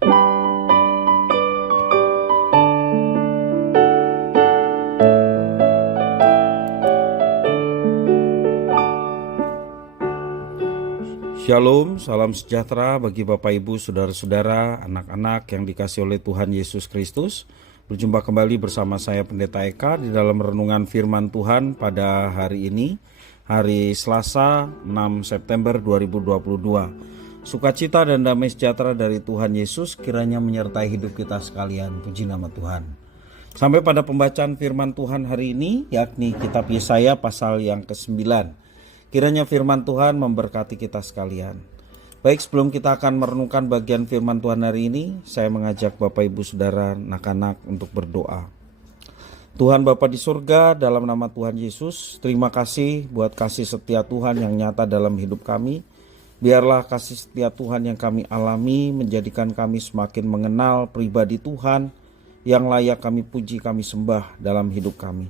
Shalom, salam sejahtera bagi Bapak Ibu, Saudara-saudara, anak-anak yang dikasihi oleh Tuhan Yesus Kristus. Berjumpa kembali bersama saya Pendeta Eka di dalam renungan firman Tuhan pada hari ini, hari Selasa 6 September 2022. Sukacita dan damai sejahtera dari Tuhan Yesus kiranya menyertai hidup kita sekalian. Puji nama Tuhan. Sampai pada pembacaan firman Tuhan hari ini, yakni kitab Yesaya pasal yang ke-9. Kiranya firman Tuhan memberkati kita sekalian. Baik, sebelum kita akan merenungkan bagian firman Tuhan hari ini, saya mengajak Bapak Ibu Saudara anak-anak untuk berdoa. Tuhan Bapa di surga, dalam nama Tuhan Yesus, terima kasih buat kasih setia Tuhan yang nyata dalam hidup kami. Biarlah kasih setia Tuhan yang kami alami menjadikan kami semakin mengenal pribadi Tuhan yang layak kami puji, kami sembah dalam hidup kami.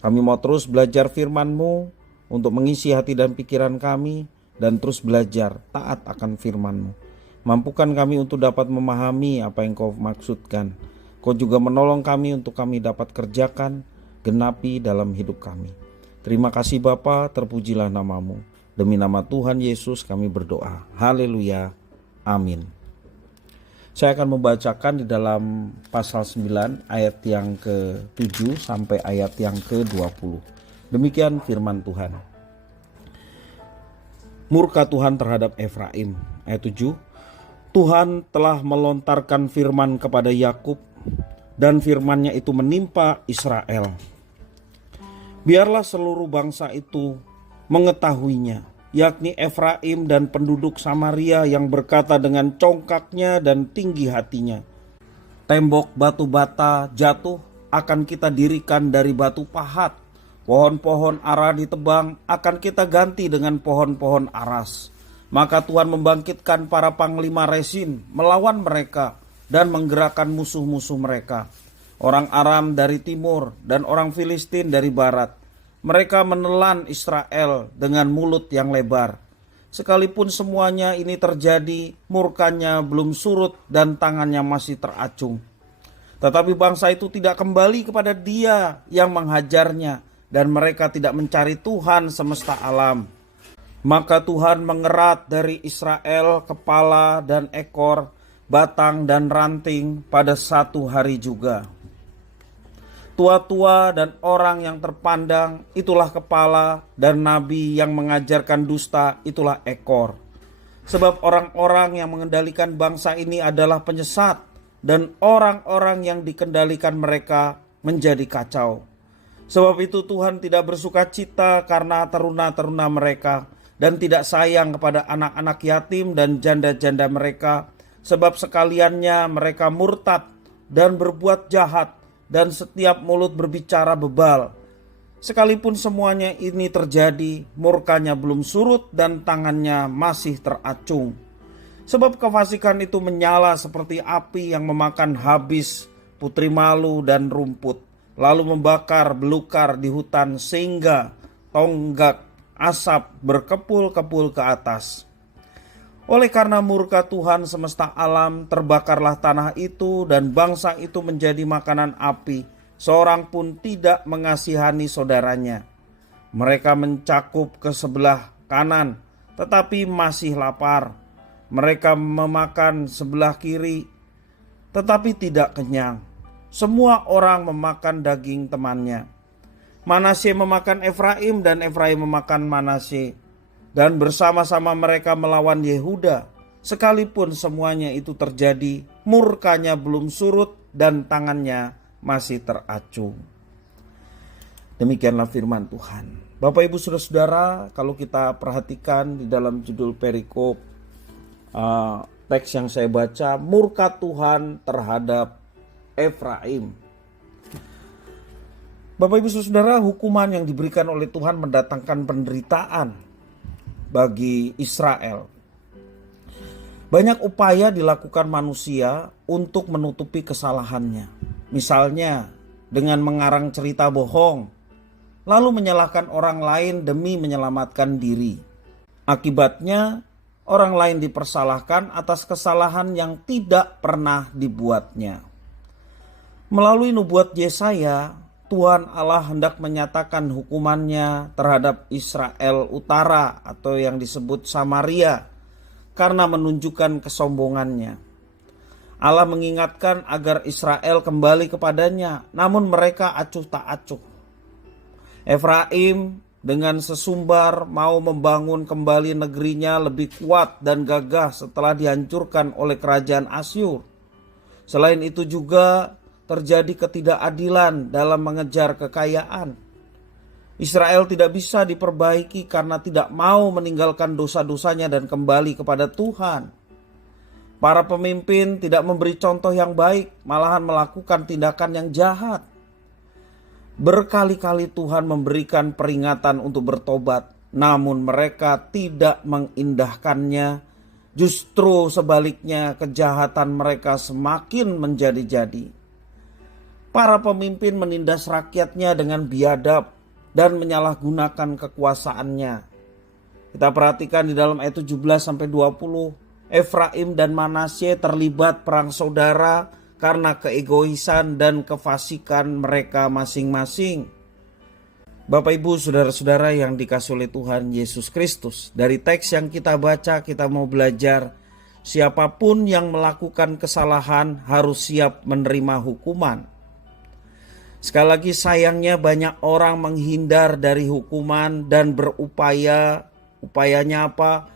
Kami mau terus belajar firman-Mu, untuk mengisi hati dan pikiran kami, dan terus belajar taat akan firman-Mu. Mampukan kami untuk dapat memahami apa yang Kau maksudkan. Kau juga menolong kami untuk kami dapat kerjakan, genapi dalam hidup kami. Terima kasih Bapa, terpujilah nama-Mu. Demi nama Tuhan Yesus kami berdoa. Haleluya. Amin. Saya akan membacakan di dalam pasal 9 ayat yang ke-7 sampai ayat yang ke-20. Demikian firman Tuhan. Murka Tuhan terhadap Efraim. Ayat 7. Tuhan telah melontarkan firman kepada Yakub, dan firman-Nya itu menimpa Israel. Biarlah seluruh bangsa itu mengetahuinya, yakni Efraim dan penduduk Samaria yang berkata dengan congkaknya dan tinggi hatinya, tembok batu bata jatuh akan kita dirikan dari batu pahat. Pohon-pohon ara ditebang akan kita ganti dengan pohon-pohon aras. Maka Tuhan membangkitkan para panglima Resin melawan mereka dan menggerakkan musuh-musuh mereka. Orang Aram dari timur dan orang Filistin dari barat. Mereka menelan Israel dengan mulut yang lebar. Sekalipun semuanya ini terjadi, murkanya belum surut dan tangannya masih teracung. Tetapi bangsa itu tidak kembali kepada Dia yang menghajarnya, dan mereka tidak mencari Tuhan semesta alam. Maka Tuhan mengerat dari Israel kepala dan ekor, batang dan ranting pada satu hari juga. Tua-tua dan orang yang terpandang itulah kepala, dan nabi yang mengajarkan dusta itulah ekor. Sebab orang-orang yang mengendalikan bangsa ini adalah penyesat, dan orang-orang yang dikendalikan mereka menjadi kacau. Sebab itu Tuhan tidak bersuka cita karena teruna-teruna mereka, dan tidak sayang kepada anak-anak yatim dan janda-janda mereka, sebab sekaliannya mereka murtad dan berbuat jahat, dan setiap mulut berbicara bebal. Sekalipun semuanya ini terjadi, murkanya belum surut dan tangannya masih teracung. Sebab kefasikan itu menyala seperti api yang memakan habis putri malu dan rumput, lalu membakar belukar di hutan sehingga tonggak asap berkepul-kepul ke atas. Oleh karena murka Tuhan semesta alam, terbakarlah tanah itu dan bangsa itu menjadi makanan api. Seorang pun tidak mengasihani saudaranya. Mereka mencakup ke sebelah kanan, tetapi masih lapar. Mereka memakan sebelah kiri, tetapi tidak kenyang. Semua orang memakan daging temannya. Manasye memakan Efraim dan Efraim memakan Manasye, dan bersama-sama mereka melawan Yehuda. Sekalipun semuanya itu terjadi, murkanya belum surut dan tangannya masih teracung. Demikianlah firman Tuhan. Bapak Ibu Saudara-saudara, kalau kita perhatikan di dalam judul perikop teks yang saya baca, murka Tuhan terhadap Efraim. Bapak Ibu Saudara, hukuman yang diberikan oleh Tuhan mendatangkan penderitaan bagi Israel. Banyak upaya dilakukan manusia untuk menutupi kesalahannya. Misalnya dengan mengarang cerita bohong, lalu menyalahkan orang lain demi menyelamatkan diri. Akibatnya orang lain dipersalahkan atas kesalahan yang tidak pernah dibuatnya. Melalui nubuat Yesaya, Tuhan Allah hendak menyatakan hukumannya terhadap Israel Utara atau yang disebut Samaria karena menunjukkan kesombongannya. Allah mengingatkan agar Israel kembali kepadanya, namun mereka acuh tak acuh. Efraim dengan sesumbar mau membangun kembali negerinya lebih kuat dan gagah setelah dihancurkan oleh kerajaan Asyur. Selain itu juga terjadi ketidakadilan dalam mengejar kekayaan. Israel tidak bisa diperbaiki karena tidak mau meninggalkan dosa-dosanya dan kembali kepada Tuhan. Para pemimpin tidak memberi contoh yang baik, malahan melakukan tindakan yang jahat. Berkali-kali Tuhan memberikan peringatan untuk bertobat, namun mereka tidak mengindahkannya. Justru sebaliknya, kejahatan mereka semakin menjadi-jadi. Para pemimpin menindas rakyatnya dengan biadab dan menyalahgunakan kekuasaannya. Kita perhatikan di dalam ayat 17-20, Efraim dan Manasye terlibat perang saudara karena keegoisan dan kefasikan mereka masing-masing. Bapak Ibu, saudara-saudara yang dikasihi oleh Tuhan Yesus Kristus, dari teks yang kita baca kita mau belajar siapapun yang melakukan kesalahan harus siap menerima hukuman. Sekali lagi, sayangnya banyak orang menghindar dari hukuman dan upayanya apa?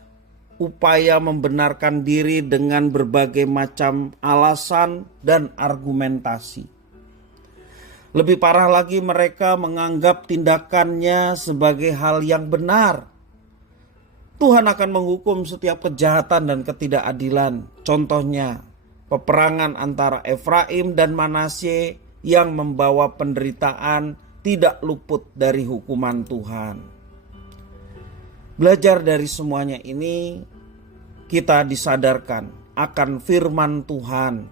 Upaya membenarkan diri dengan berbagai macam alasan dan argumentasi. Lebih parah lagi, mereka menganggap tindakannya sebagai hal yang benar. Tuhan akan menghukum setiap kejahatan dan ketidakadilan. Contohnya, peperangan antara Efraim dan Manasye yang membawa penderitaan tidak luput dari hukuman Tuhan. Belajar dari semuanya ini, kita disadarkan akan firman Tuhan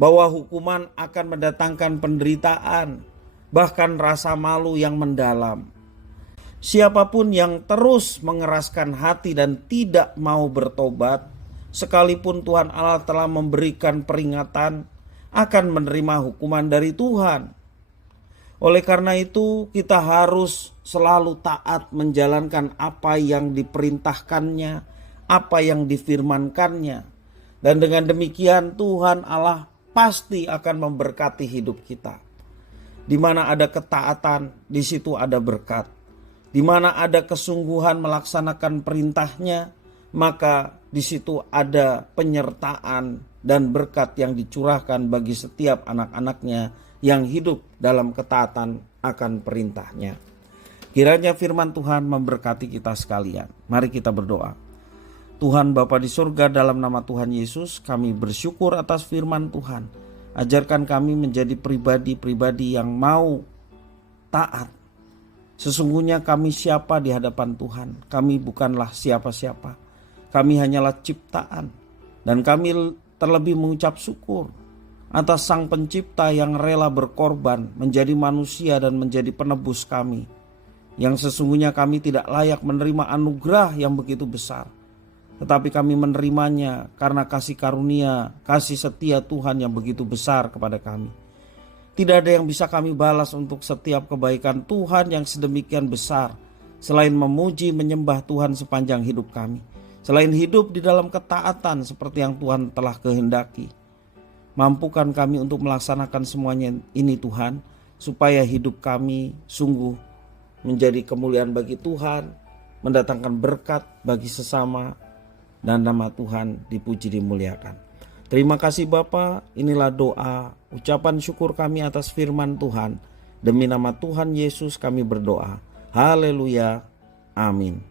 bahwa hukuman akan mendatangkan penderitaan, bahkan rasa malu yang mendalam. Siapapun yang terus mengeraskan hati dan tidak mau bertobat, sekalipun Tuhan Allah telah memberikan peringatan, akan menerima hukuman dari Tuhan. Oleh karena itu, kita harus selalu taat menjalankan apa yang diperintahkannya, apa yang difirmankannya. Dan dengan demikian Tuhan Allah pasti akan memberkati hidup kita. Di mana ada ketaatan, di situ ada berkat. Di mana ada kesungguhan melaksanakan perintahnya, maka di situ ada penyertaan dan berkat yang dicurahkan bagi setiap anak-anaknya yang hidup dalam ketaatan akan perintahnya. Kiranya firman Tuhan memberkati kita sekalian. Mari kita berdoa. Tuhan Bapa di surga, dalam nama Tuhan Yesus kami bersyukur atas firman Tuhan. Ajarkan kami menjadi pribadi-pribadi yang mau taat. Sesungguhnya kami siapa di hadapan Tuhan? Kami bukanlah siapa-siapa. Kami hanyalah ciptaan. Dan kami terlebih mengucap syukur atas Sang Pencipta yang rela berkorban menjadi manusia dan menjadi penebus kami. Yang sesungguhnya kami tidak layak menerima anugerah yang begitu besar. Tetapi kami menerimanya karena kasih karunia, kasih setia Tuhan yang begitu besar kepada kami. Tidak ada yang bisa kami balas untuk setiap kebaikan Tuhan yang sedemikian besar, selain memuji menyembah Tuhan sepanjang hidup kami. Selain hidup di dalam ketaatan seperti yang Tuhan telah kehendaki. Mampukan kami untuk melaksanakan semuanya ini Tuhan, supaya hidup kami sungguh menjadi kemuliaan bagi Tuhan, mendatangkan berkat bagi sesama, dan nama Tuhan dipuji dimuliakan. Terima kasih Bapa, inilah doa, ucapan syukur kami atas firman Tuhan. Demi nama Tuhan Yesus kami berdoa. Haleluya. Amin.